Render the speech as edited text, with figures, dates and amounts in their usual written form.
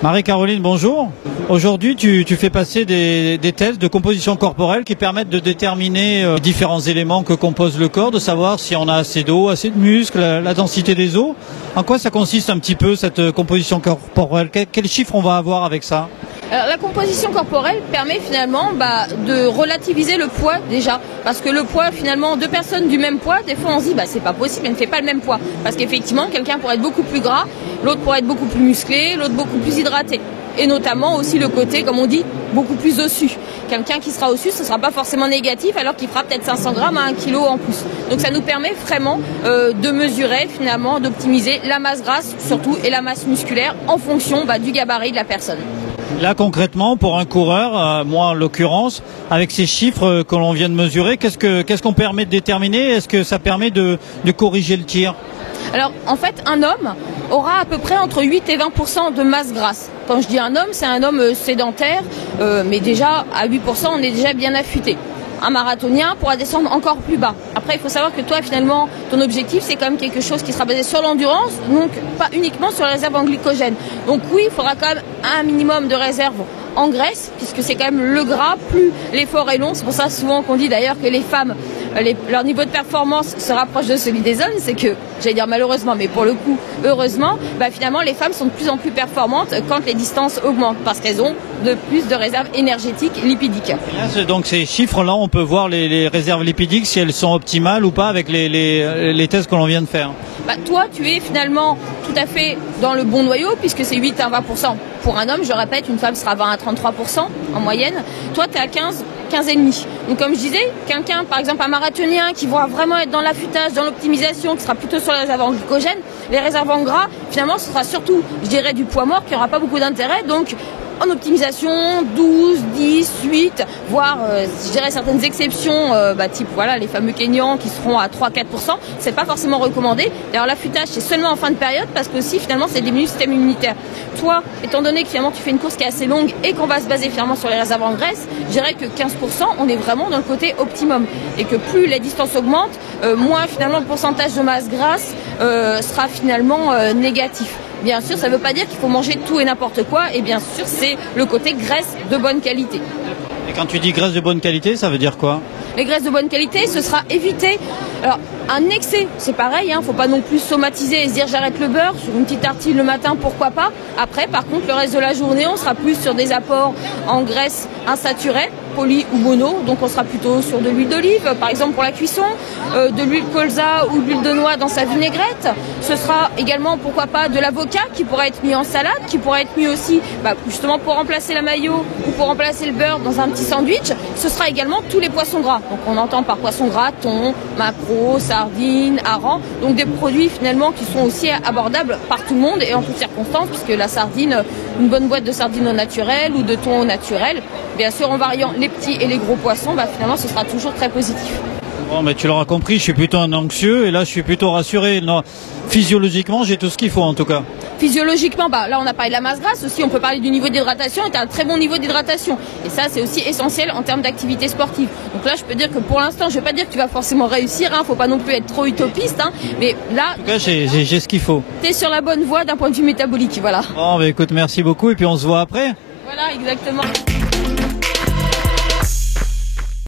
Marie-Caroline, bonjour. Aujourd'hui, tu fais passer des tests de composition corporelle qui permettent de déterminer différents éléments que compose le corps, de savoir si on a assez d'eau, assez de muscles, la densité des os. En quoi ça consiste un petit peu cette composition corporelle? Quels chiffres on va avoir avec ça? Alors, la composition corporelle permet finalement de relativiser le poids déjà. Parce que le poids, finalement, deux personnes du même poids, des fois on se dit c'est pas possible, elle ne fait pas le même poids. Parce qu'effectivement, quelqu'un pourrait être beaucoup plus gras, l'autre pourrait être beaucoup plus musclé, l'autre beaucoup plus hydraté. Et notamment aussi le côté, comme on dit, beaucoup plus ossu. Quelqu'un qui sera ossu, ce ne sera pas forcément négatif, alors qu'il fera peut-être 500 grammes à 1 kg en plus. Donc ça nous permet vraiment de mesurer, finalement, d'optimiser la masse grasse, surtout, et la masse musculaire en fonction du gabarit de la personne. Là, concrètement, pour un coureur, moi en l'occurrence, avec ces chiffres que l'on vient de mesurer, qu'est-ce qu'on permet de déterminer? Est-ce que ça permet de corriger le tir? Alors, en fait, un homme aura à peu près entre 8 et 20% de masse grasse. Quand je dis un homme, c'est un homme sédentaire, mais déjà, à 8%, on est déjà bien affûté. Un marathonien pourra descendre encore plus bas. Après, il faut savoir que toi, finalement, ton objectif, c'est quand même quelque chose qui sera basé sur l'endurance, donc pas uniquement sur la réserve en glycogène. Donc oui, il faudra quand même un minimum de réserve en graisse, puisque c'est quand même le gras, plus l'effort est long. C'est pour ça souvent qu'on dit d'ailleurs que les femmes, leur niveau de performance se rapproche de celui des hommes. C'est que, j'allais dire malheureusement, mais pour le coup, heureusement, finalement, les femmes sont de plus en plus performantes quand les distances augmentent, parce qu'elles ont de plus de réserves énergétiques lipidiques. Donc ces chiffres-là, on peut voir les réserves lipidiques, si elles sont optimales ou pas avec les tests que l'on vient de faire. Toi, tu es finalement tout à fait dans le bon noyau, puisque c'est 8 à 20%. Pour un homme, je répète, une femme sera 20 à 33% en moyenne. Toi, tu es à 15,5. Donc comme je disais, quelqu'un, par exemple un marathonien qui va vraiment être dans l'affûtage, dans l'optimisation, qui sera plutôt sur les réserves en glycogène, les réserves en gras, finalement, ce sera surtout, je dirais, du poids mort qui n'aura pas beaucoup d'intérêt. Donc en optimisation, 12, 10, 8, voire, je dirais, certaines exceptions, type les fameux Kenyans qui seront à 3-4%, c'est pas forcément recommandé. D'ailleurs, l'affûtage, c'est seulement en fin de période parce que aussi, finalement, c'est diminue le système immunitaire. Toi, étant donné que finalement, tu fais une course qui est assez longue et qu'on va se baser finalement sur les réserves en graisse, je dirais que 15%, on est vraiment dans le côté optimum. Et que plus les distances augmentent, moins finalement le pourcentage de masse grasse sera finalement négatif. Bien sûr, ça ne veut pas dire qu'il faut manger tout et n'importe quoi, et bien sûr, c'est le côté graisse de bonne qualité. Et quand tu dis graisse de bonne qualité, ça veut dire quoi? Les graisses de bonne qualité, ce sera éviter. Alors, un excès, c'est pareil, faut pas non plus somatiser et se dire j'arrête le beurre sur une petite tartine le matin, pourquoi pas. Après, par contre, le reste de la journée, on sera plus sur des apports en graisse insaturée, poly ou mono, donc on sera plutôt sur de l'huile d'olive, par exemple pour la cuisson, de l'huile colza ou de l'huile de noix dans sa vinaigrette. Ce sera également, pourquoi pas, de l'avocat qui pourra être mis en salade, qui pourra être mis aussi justement pour remplacer la mayo ou pour remplacer le beurre dans un petit sandwich. Ce sera également tous les poissons gras. Donc on entend par poisson gras, thon, maquereau, sardines, harengs, donc des produits finalement qui sont aussi abordables par tout le monde et en toutes circonstances, puisque la sardine, une bonne boîte de sardines au naturel ou de thon au naturel, bien sûr en variant les petits et les gros poissons, finalement ce sera toujours très positif. Bon, mais tu l'auras compris, je suis plutôt un anxieux et là je suis plutôt rassuré. Non, physiologiquement, j'ai tout ce qu'il faut en tout cas. Physiologiquement, là on a parlé de la masse grasse aussi, on peut parler du niveau d'hydratation et tu as un très bon niveau d'hydratation. Et ça c'est aussi essentiel en termes d'activité sportive. Donc là je peux dire que pour l'instant, je ne vais pas dire que tu vas forcément réussir, faut pas non plus être trop utopiste, mais là... En tout cas, j'ai ce qu'il faut. Tu es sur la bonne voie d'un point de vue métabolique, voilà. Bon, écoute, merci beaucoup et puis on se voit après. Voilà, exactement.